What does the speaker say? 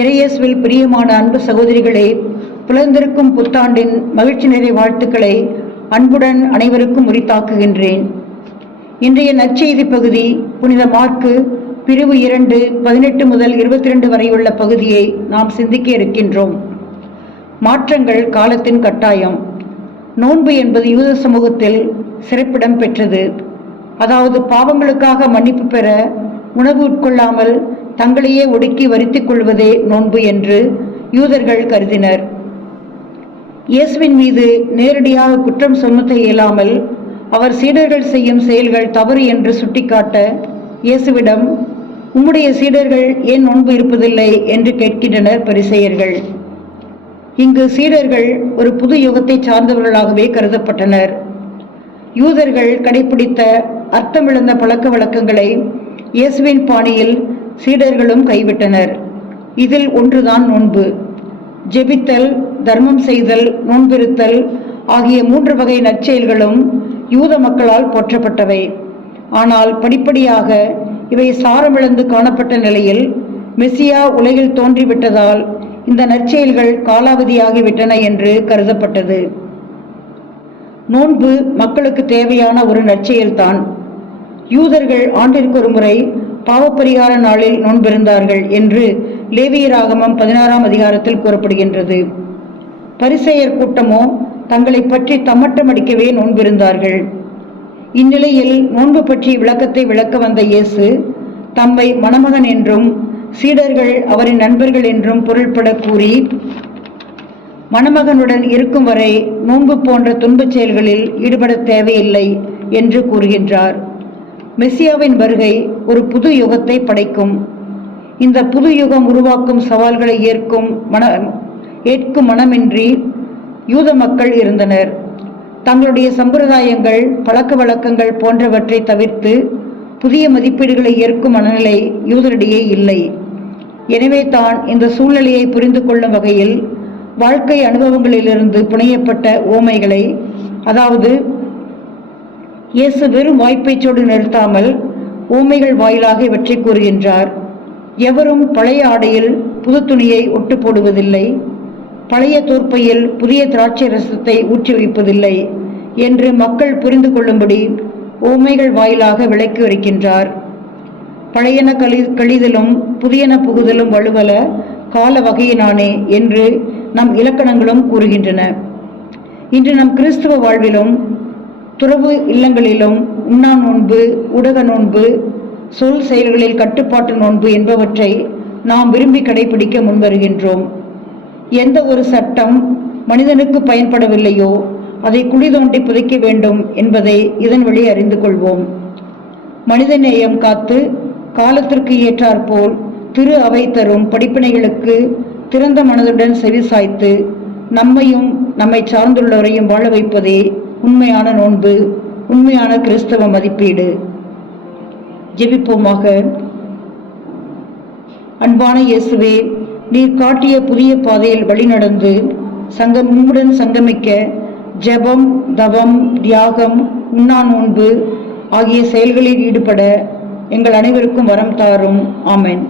இறையேசுவில் பிரியமான அன்பு சகோதரிகளே, புலர்ந்திருக்கும் புத்தாண்டின் மகிழ்ச்சி நிறை வாழ்த்துக்களை அன்புடன் அனைவருக்கும் உரித்தாக்குகின்றேன். இன்றைய நற்செய்தி பகுதி புனித மாற்கு பிரிவு 2 18 முதல் 22 வரை உள்ள பகுதியை நாம் சிந்திக்க இருக்கின்றோம். மாற்றங்கள் காலத்தின் கட்டாயம். நோன்பு என்பது யூத சமூகத்தில் சிறப்பிடம் பெற்றது. அதாவது பாவங்களுக்காக மன்னிப்பு பெற உணவு உட்கொள்ளாமல் தங்களையே ஒடுக்கி வருத்திக் கொள்வதே நோன்பு என்று யூதர்கள் கருதினர். இயேசுவின் மீது நேரடியாக குற்றம் சுமத்த இயலாமல் அவர் சீடர்கள் செய்யும் செயல்கள் தவறு என்று சுட்டிக்காட்ட இயேசுவிடம், உம்முடைய சீடர்கள் ஏன் நோன்பு இருப்பதில்லை என்று கேட்கின்றனர் பரிசேயர்கள். இங்கு சீடர்கள் ஒரு புது யுகத்தை சார்ந்தவர்களாகவே கருதப்பட்டனர். யூதர்கள் கடைபிடித்த அர்த்தமிழந்த பழக்க வழக்கங்களை இயேசுவின் பாணியில் சீடர்களும் கைவிட்டனர். இதில் ஒன்றுதான் நோன்பு. ஜெபித்தல், தர்மம் செய்தல், நோன்பிருத்தல் ஆகிய 3 வகை நற்செயல்களும் யூத மக்களால் போற்றப்பட்டவை. ஆனால் படிப்படியாக இவை சாரமிழந்து காணப்பட்ட நிலையில் மெசியா உலகில் தோன்றிவிட்டதால் இந்த நற்செயல்கள் காலாவதியாகிவிட்டன என்று கருதப்பட்டது. நோன்பு மக்களுக்கு தேவையான ஒரு நற்செயல்தான். யூதர்கள் ஆண்டிற்கு ஒரு முறை பாவப்பரிகார நாளில் நோன்பிருந்தார்கள் என்று லேவியராகமம் 16ஆம் அதிகாரத்தில் கூறப்படுகின்றது. பரிசேயர் கூட்டமோ தங்களை பற்றி தம்மட்டமடிக்கவே நோன்பிருந்தார்கள். இந்நிலையில் நோன்பு பற்றி விளக்கத்தை விளக்க வந்த இயேசு தம்மை மணமகன் என்றும் சீடர்கள் அவரின் நண்பர்கள் என்றும் பொருள்பட கூறி, மணமகனுடன் இருக்கும் வரை நோன்பு போன்ற துன்பச் செயல்களில் ஈடுபட தேவையில்லை என்று கூறுகின்றார். மெசியாவின் வருகை ஒரு புது யுகத்தை படைக்கும். இந்த புது யுகம் உருவாக்கும் சவால்களை ஏற்கும் மனமின்றி யூத மக்கள் இருந்தனர். தங்களுடைய சம்பிரதாயங்கள், பழக்க வழக்கங்கள் போன்றவற்றை தவிர்த்து புதிய மதிப்பீடுகளை ஏற்கும் மனநிலை யூதரிடையே இல்லை. எனவே தான் இந்த சூழ்நிலையை புரிந்து கொள்ளும் வகையில் வாழ்க்கை அனுபவங்களிலிருந்து புனையப்பட்ட ஓமைகளை, அதாவது இயேசு வெறும் வாய்ப்பேச்சோடு நிறுத்தாமல் ஓமைகள் வாயிலாக இவற்றை கூறுகின்றார். எவரும் பழைய ஆடையில் புது துணியை ஒட்டு போடுவதில்லை, பழைய தோற்பையில் புதிய திராட்சை ரசத்தை ஊற்றி வைப்பதில்லை என்று மக்கள் புரிந்து கொள்ளும்படி ஓமைகள் வாயிலாக விளக்கி வருகின்றார். பழையன கழிதலும் புதியன புகுதலும் வலுவல கால வகையினானே என்று நம் இலக்கணங்களும் கூறுகின்றன. இன்று நம் கிறிஸ்துவ வாழ்விலும் துறவு இல்லங்களிலும் உண்ணா நோன்பு, ஊடக நோன்பு, சொல் செயல்களில் கட்டுப்பாட்டு நோன்பு என்பவற்றை நாம் விரும்பி கடைபிடிக்க முன்வருகின்றோம். எந்த ஒரு சட்டம் மனிதனுக்கு பயன்படவில்லையோ அதை குழி தோண்டி புதைக்க வேண்டும் என்பதை இதன் வழி அறிந்து கொள்வோம். மனிதநேயம் காத்து காலத்திற்கு ஏற்றாற்போல் திரு அவை தரும் படிப்பினைகளுக்கு திறந்த மனதுடன் செவிசாய்த்து நம்மையும் நம்மை சார்ந்துள்ளவரையும் வாழ வைப்பதே உண்மையான நோன்பு, உண்மையான கிறிஸ்தவ மதிப்பீடு. ஜெபிப்போமாக. அன்பான இயேசுவே, நீர் காட்டிய புதிய பாதையில் வழிநடந்து உம்முடன் சங்கமிக்க ஜெபம், தவம், தியாகம், உண்ணா நோன்பு ஆகிய செயல்களில் ஈடுபட எங்கள் அனைவருக்கும் வரம் தாரும். ஆமென்.